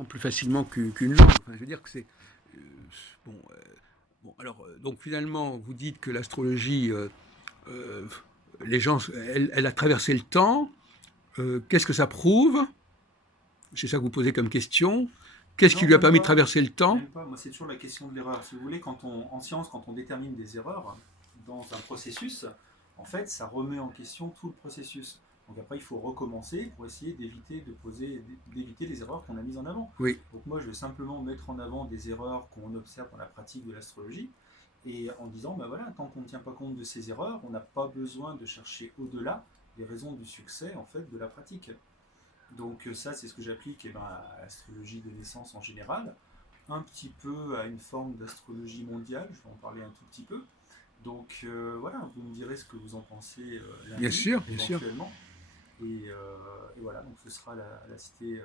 apprend plus facilement qu'une langue. Enfin, je veux dire que c'est euh, bon. Bon, alors, donc finalement, vous dites que l'astrologie, euh, les gens, elle a traversé le temps. Qu'est-ce que ça prouve? C'est ça que vous posez comme question. Qu'est-ce qui Non, lui a même permis de pas. traverser le temps? Même pas. Moi, c'est toujours la question de l'erreur. Si vous voulez, en science, quand on détermine des erreurs dans un processus, en fait, ça remet en question tout le processus. Donc après, il faut recommencer pour essayer d'éviter les erreurs qu'on a mises en avant. Oui. Donc moi, je vais simplement mettre en avant des erreurs qu'on observe dans la pratique de l'astrologie, et en disant, ben voilà, tant qu'on ne tient pas compte de ces erreurs, on n'a pas besoin de chercher au-delà les raisons du succès en fait de la pratique. Donc ça, c'est ce que j'applique à l'astrologie de naissance en général, un petit peu à une forme d'astrologie mondiale, je vais en parler un tout petit peu. Donc voilà, vous me direz ce que vous en pensez Bien lundi, sûr, bien sûr. éventuellement. Et voilà, donc ce sera la cité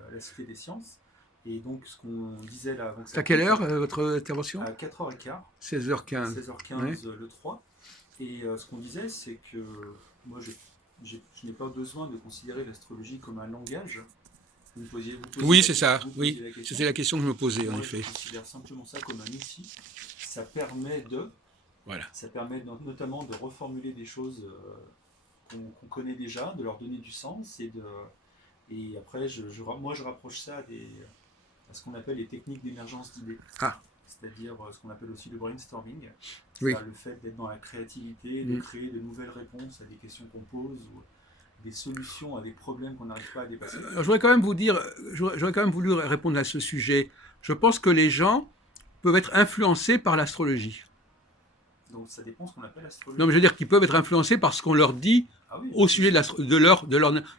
des sciences. Et donc ce qu'on disait là avant que C'est ça à quelle coupe, heure votre intervention? à 4h15, 16h15. 16h15 Oui. le 3. Et ce qu'on disait, c'est que moi, je n'ai pas besoin de considérer l'astrologie comme un langage. Oui, c'est ça. Vous Oui, posiez la c'était question. la question que je me posais, en Moi, je effet. considère simplement ça comme un outil. Ça permet de, Voilà. ça permet notamment de reformuler des choses qu'on connaît déjà, de leur donner du sens et après, moi, je rapproche ça à ce qu'on appelle les techniques d'émergence d'idées, Ah, c'est-à-dire ce qu'on appelle aussi le brainstorming, oui. c'est-à-dire le fait d'être dans la créativité, de Mm. créer de nouvelles réponses à des questions qu'on pose ou des solutions à des problèmes qu'on n'arrive pas à dépasser. Je voudrais quand même vous dire, j'aurais quand même voulu répondre à ce sujet. Je pense que les gens peuvent être influencés par l'astrologie. Donc ça dépend de ce qu'on appelle Non, mais je astrologie. veux dire qu'ils peuvent être influencés par ce qu'on leur dit Ah oui, au c'est sujet sûr.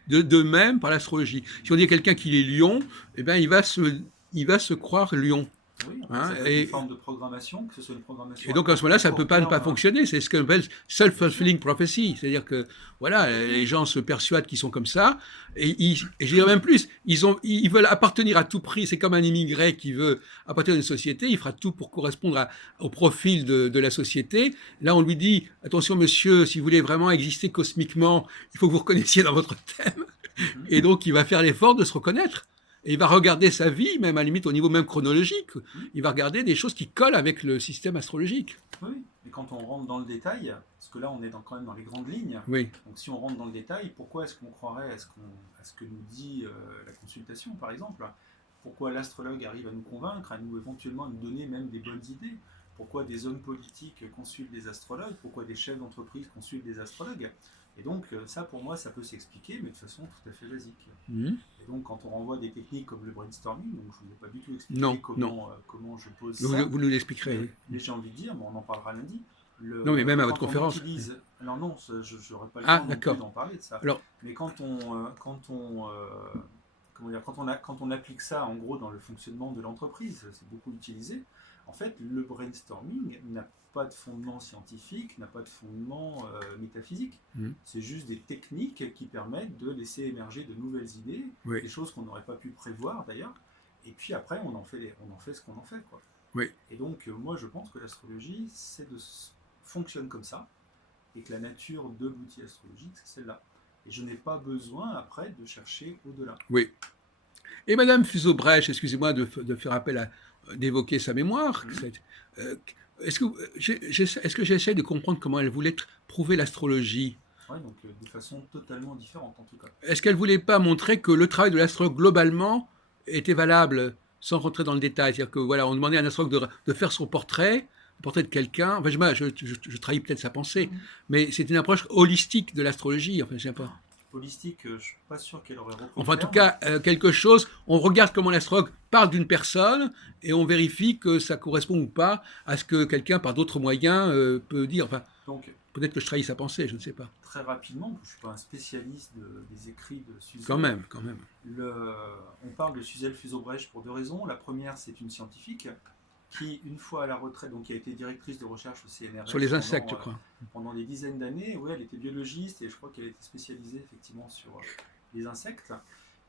d'eux-mêmes par l'astrologie. Si on dit à quelqu'un qu'il est lion, eh ben, il va se croire lion. Oui, après Hein, ça peut être une forme de programmation, que ce soit une programmation et donc à ce moment-là, à ça ne peut court pas ne pas terme, fonctionner. C'est ce qu'on appelle bien sûr, self-fulfilling prophecy. C'est-à-dire que voilà, complètement. les gens se persuadent qu'ils sont comme ça. Et je dirais même plus, ils veulent appartenir à tout prix. C'est comme un immigré qui veut appartenir à une société. Il fera tout pour correspondre au profil de la société. Là, on lui dit, attention monsieur, si vous voulez vraiment exister cosmiquement, il faut que vous reconnaissiez dans votre thème. Mhm. Et donc, il va faire l'effort de se reconnaître. Et il va regarder sa vie, même à la limite au niveau même chronologique. Mhm. Il va regarder des choses qui collent avec le système astrologique. Oui, et quand on rentre dans le détail, parce que là on est quand même dans les grandes lignes, Oui. donc si on rentre dans le détail, pourquoi est-ce qu'on croirait à ce que nous dit la consultation par exemple? Pourquoi l'astrologue arrive à nous convaincre, à nous éventuellement nous donner même des bonnes idées? Pourquoi des hommes politiques consultent des astrologues? Pourquoi des chefs d'entreprise consultent des astrologues? Et donc ça pour moi ça peut s'expliquer, mais de façon tout à fait basique. Mmh. Et donc quand on renvoie des techniques comme le brainstorming, donc je ne vous ai pas du tout expliqué Non, non. comment je pose Vous, ça, vous nous l'expliquerez, mais, oui. mais j'ai envie de dire, bon, on en parlera lundi, Non, mais même à votre quand on conférence. utilise, alors non, je n'aurai pas le Ah, temps non plus d'accord. d'en parler de ça, Alors, mais comment dire, quand on applique ça en gros dans le fonctionnement de l'entreprise, c'est beaucoup utilisé. En fait, le brainstorming n'a pas de fondement scientifique, n'a pas de fondement métaphysique. mmh, C'est juste des techniques qui permettent de laisser émerger de nouvelles idées, oui, des choses qu'on n'aurait pas pu prévoir d'ailleurs. Et puis après, on en fait ce qu'on en fait, quoi. oui. Et donc, moi, je pense que l'astrologie, fonctionne comme ça, et que la nature de l'outil astrologique, c'est celle-là. Et je n'ai pas besoin, après, de chercher au-delà. Oui. Et Madame Fusobrecht, excusez-moi de faire appel à d'évoquer sa mémoire. Mhm. Euh, est-ce que, est-ce que j'essaie de comprendre comment elle voulait prouver l'astrologie? Ouais, donc de façon totalement différente, en tout cas. Est-ce qu'elle voulait pas montrer que le travail de l'astrologue globalement était valable sans rentrer dans le détail? C'est-à-dire que voilà, on demandait à un astrologue de faire son portrait, le portrait de quelqu'un. Enfin, je trahis peut-être sa pensée, Mhm. mais c'est une approche holistique de l'astrologie. Enfin, je sais pas. Holistique, je ne suis pas sûr qu'elle aurait repris le Enfin, en tout terme. cas, quelque chose. On regarde comment l'astrologue parle d'une personne et on vérifie que ça correspond ou pas à ce que quelqu'un, par d'autres moyens, peut dire. Enfin, Donc, peut-être que je trahis sa pensée, je ne sais pas. très rapidement, je ne suis pas un spécialiste des écrits de Quand Suzel. même, quand même. On parle de Suzel Fusobrecht pour deux raisons. La première, c'est une scientifique qui, une fois à la retraite, donc qui a été directrice de recherche au Sur CNRS les insectes, je crois. pendant des dizaines d'années. Oui, elle était biologiste et je crois qu'elle était spécialisée effectivement sur les insectes.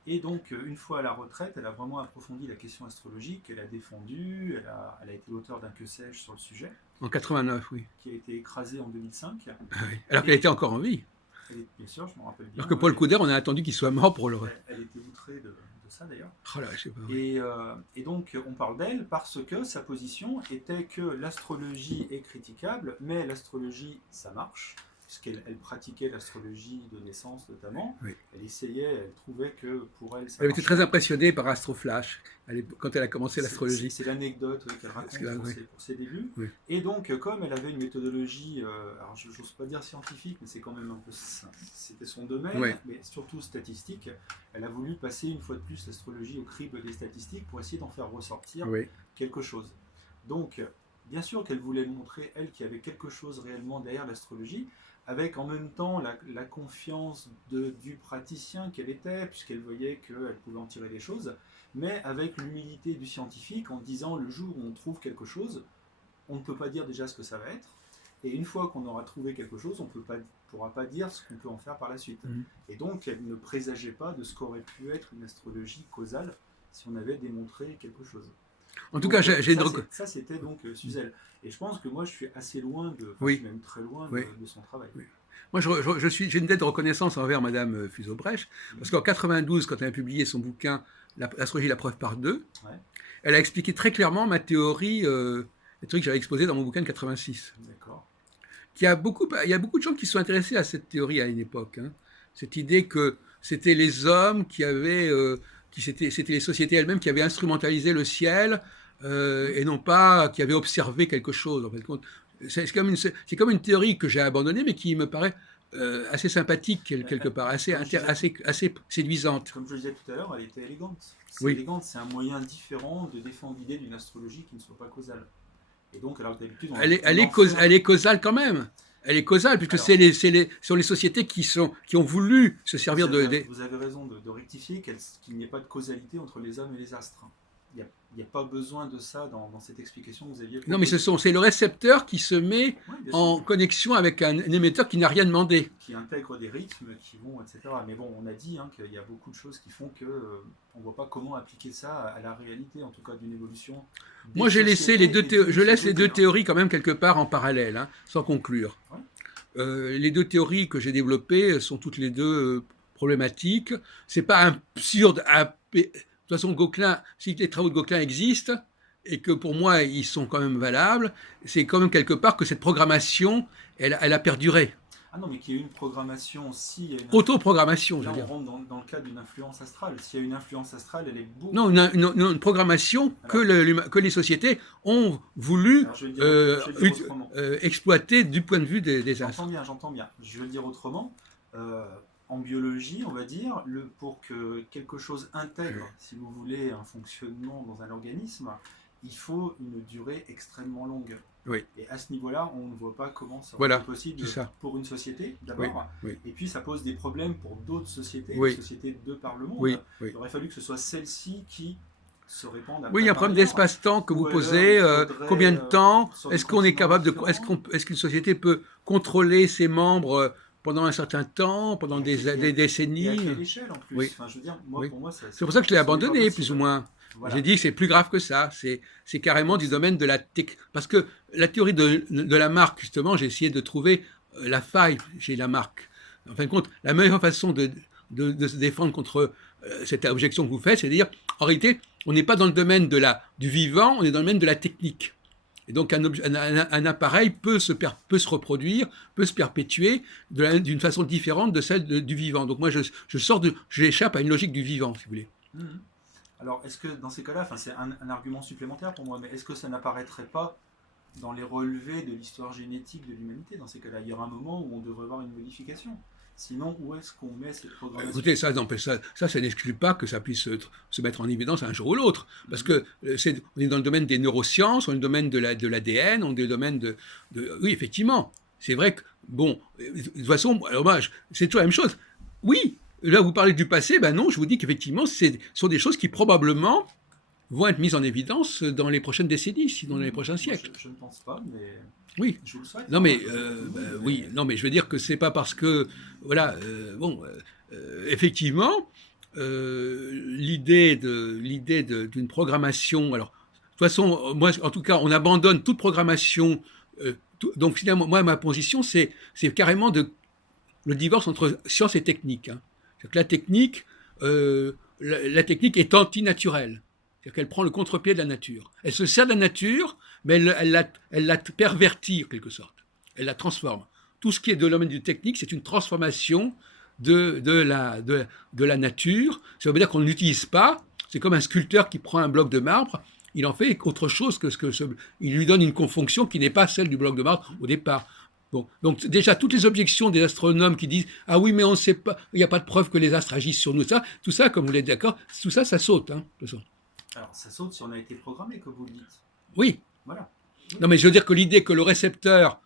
Et donc, une fois à la retraite, elle a vraiment approfondi la question astrologique, elle a défendu, elle a été l'auteur d'un que sais-je sur le sujet, En 89, oui. qui a été écrasé en 2005. Ah oui. Alors qu'elle Et était encore en vie. bien sûr, je m'en rappelle bien, Alors que Paul ouais, Couder, on a attendu qu'il soit mort pour le. elle était outrée de de ça d'ailleurs. Oh là, je sais pas, oui. Et donc on parle d'elle parce que sa position était que l'astrologie est critiquable, mais l'astrologie ça marche, puisqu'elle pratiquait l'astrologie de naissance notamment. Oui. Elle essayait, elle trouvait que pour elle ça Elle était marchait. très impressionnée par Astroflash quand elle a commencé l'astrologie. C'est l'anecdote qu'elle raconte Oui. pour ses débuts. Oui. Et donc, comme elle avait une méthodologie, alors je n'ose pas dire scientifique, mais c'est quand même un peu, c'était son domaine, Oui. mais surtout statistique, elle a voulu passer une fois de plus l'astrologie au crible des statistiques pour essayer d'en faire ressortir Oui. quelque chose. Donc, bien sûr qu'elle voulait montrer, elle, qu'il y avait quelque chose réellement derrière l'astrologie, avec en même temps la confiance du praticien qu'elle était, puisqu'elle voyait qu'elle pouvait en tirer des choses, mais avec l'humilité du scientifique en disant le jour où on trouve quelque chose, on ne peut pas dire déjà ce que ça va être, et une fois qu'on aura trouvé quelque chose, on ne pourra pas dire ce qu'on peut en faire par la suite. Et donc elle ne présageait pas de ce qu'aurait pu être une astrologie causale si on avait démontré quelque chose. En tout cas, ça c'était donc Suzel. Et je pense que moi je suis assez loin Oui. je suis même très loin Oui. de son travail. Oui. Moi, j'ai une dette de reconnaissance envers Madame Fusobrecht, parce qu'en 92, quand elle a publié son bouquin L'astrologie, la preuve par deux, Ouais. elle a expliqué très clairement ma théorie, la théorie que j'avais exposée dans mon bouquin de 86. D'accord. Il y a beaucoup de gens qui se sont intéressés à cette théorie à une époque. Hein. Cette idée que c'était les hommes qui avaient, c'était les sociétés elles-mêmes qui avaient instrumentalisé le ciel et non pas qui avaient observé quelque chose. En fait, c'est comme une théorie que j'ai abandonnée, mais qui me paraît assez sympathique quelque part, assez séduisante. Comme je le disais tout à l'heure, elle était élégante. Oui. Élégante, c'est un moyen différent de défendre l'idée d'une astrologie qui ne soit pas causale. Et donc, alors d'habitude, elle est causale quand même. Elle est causale, puisque ce sont les sociétés qui ont voulu se servir Vous avez raison de rectifier qu'il n'y ait pas de causalité entre les hommes et les astres. Il n'y a pas besoin de ça dans cette explication que vous aviez proposée. Non, mais c'est le récepteur qui se met en connexion avec un émetteur qui n'a rien demandé. Qui intègre des rythmes qui vont, etc. Mais bon, on a dit qu'il y a beaucoup de choses qui font qu'on ne voit pas comment appliquer ça à la réalité, en tout cas d'une évolution. Moi, je laisse les deux théories quand même quelque part en parallèle, hein, sans conclure. Ouais. Les deux théories que j'ai développées sont toutes les deux problématiques. C'est pas absurde. De toute façon, Gauquelin, si les travaux de Gauquelin existent, et que pour moi, ils sont quand même valables, c'est quand même quelque part que cette programmation, elle a perduré. Ah non, mais qu'il y ait une programmation, autoprogrammation, je veux dire. dire. On rentre dans le cas d'une influence astrale. S'il y a une influence astrale, elle est beaucoup... Non, une programmation que les sociétés ont voulu exploiter du point de vue des astres. J'entends bien. Je vais le dire autrement. En biologie, on va dire, pour que quelque chose intègre, si vous voulez, un fonctionnement dans un organisme, il faut une durée extrêmement longue. Oui. Et à ce niveau-là, on ne voit pas comment ça est possible pour une société, d'abord. Oui. Et puis, ça pose des problèmes pour d'autres sociétés, des sociétés de par le monde. Oui. Il aurait fallu que ce soit celles-ci qui se répandent. Oui, il y a un problème d'espace-temps que vous posez. Combien de temps est-ce qu'on est capable de... Est-ce qu'une société peut contrôler ses membres pendant un certain temps, pendant des décennies. Et à quelle échelle en plus. Oui. Enfin, je veux dire, pour moi, c'est pour ça que je l'ai abandonné, plus ou moins. Voilà. J'ai dit que c'est plus grave que ça. C'est carrément du domaine de la technique. Parce que la théorie de Lamarck, justement, j'ai essayé de trouver la faille chez Lamarck. En fin de compte, la meilleure façon de se défendre contre cette objection que vous faites, c'est de dire, en réalité, on n'est pas dans le domaine du vivant, on est dans le domaine de la technique. Et donc un appareil peut se reproduire, peut se perpétuer d'une façon différente de celle du vivant. Donc moi, j'échappe à une logique du vivant, si vous voulez. Alors, est-ce que dans ces cas-là, c'est un argument supplémentaire pour moi, mais est-ce que ça n'apparaîtrait pas dans les relevés de l'histoire génétique de l'humanité? Dans ces cas-là, il y aura un moment où on devrait avoir une modification. Sinon, où est-ce qu'on met cette programmation? Écoutez, ça n'exclut pas que ça puisse se mettre en évidence un jour ou l'autre. Parce que on est dans le domaine des neurosciences, on est dans le domaine de l'ADN, on est dans le domaine Oui, effectivement. C'est vrai que, bon, de toute façon, c'est toujours la même chose. Oui, là, vous parlez du passé, ben non, je vous dis qu'effectivement, ce sont des choses qui probablement vont être mises en évidence dans les prochaines décennies, sinon dans les prochains siècles. Je ne pense pas, mais... Oui. Je vous le souhaite. Non mais oui, non mais je veux dire que c'est pas parce que effectivement l'idée d'une programmation. Alors de toute façon, moi en tout cas, on abandonne toute programmation. Donc finalement, moi ma position c'est carrément le divorce entre science et technique. Hein. C'est-à-dire que la technique, la technique est antinaturelle. C'est-à-dire qu'elle prend le contre-pied de la nature. Elle se sert de la nature, mais elle la pervertit en quelque sorte. Elle la transforme. Tout ce qui est de domaine du technique, c'est une transformation de la nature. Ça veut dire qu'on ne l'utilise pas. C'est comme un sculpteur qui prend un bloc de marbre, il en fait autre chose il lui donne une fonction qui n'est pas celle du bloc de marbre au départ. Bon, donc déjà toutes les objections des astronomes qui disent ah oui mais on ne sait pas, il n'y a pas de preuve que les astres agissent sur nous, tout ça comme vous l'êtes d'accord, tout ça ça saute. Hein, de toute façon. Alors ça saute si on a été programmé, comme vous le dites. Oui. Voilà. Non mais je veux dire que l'idée que le récepteur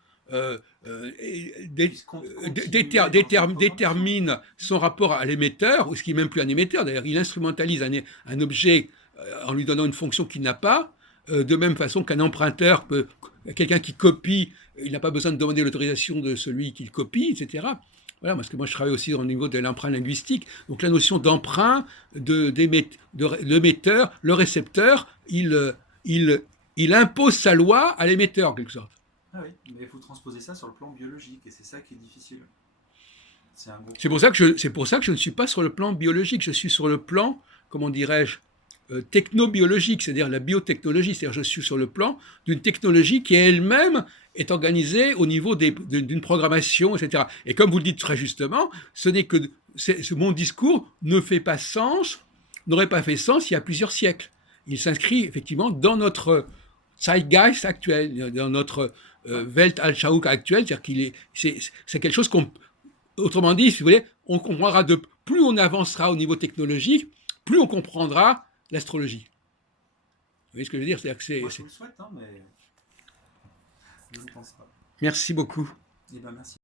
détermine son rapport à l'émetteur, ou ce qui n'est même plus un émetteur, d'ailleurs il instrumentalise un objet en lui donnant une fonction qu'il n'a pas, de même façon qu'un emprunteur peut, quelqu'un qui copie, il n'a pas besoin de demander l'autorisation de celui qu'il copie, etc. Voilà, parce que moi je travaille aussi au niveau de l'emprunt linguistique, donc la notion d'emprunt, de l'émetteur, le récepteur, il impose sa loi à l'émetteur en quelque sorte. Ah oui, mais il faut transposer ça sur le plan biologique, et c'est ça qui est difficile. C'est pour ça que je ne suis pas sur le plan biologique, je suis sur le plan, comment dirais-je, technobiologique, c'est-à-dire la biotechnologie, c'est-à-dire je suis sur le plan d'une technologie qui elle-même est organisée au niveau d'une programmation, etc. Et comme vous le dites très justement, ce n'est que mon discours ne fait pas sens, n'aurait pas fait sens il y a plusieurs siècles. Il s'inscrit effectivement dans notre zeitgeist actuel, dans notre Weltanschauung actuelle, c'est-à-dire c'est quelque chose qu'on, autrement dit, si vous voulez, on comprendra plus on avancera au niveau technologique, plus on comprendra l'astrologie. Vous voyez ce que je veux dire? Moi, je vous le souhaite, hein, mais je ne pense pas. Merci beaucoup. Eh ben, merci.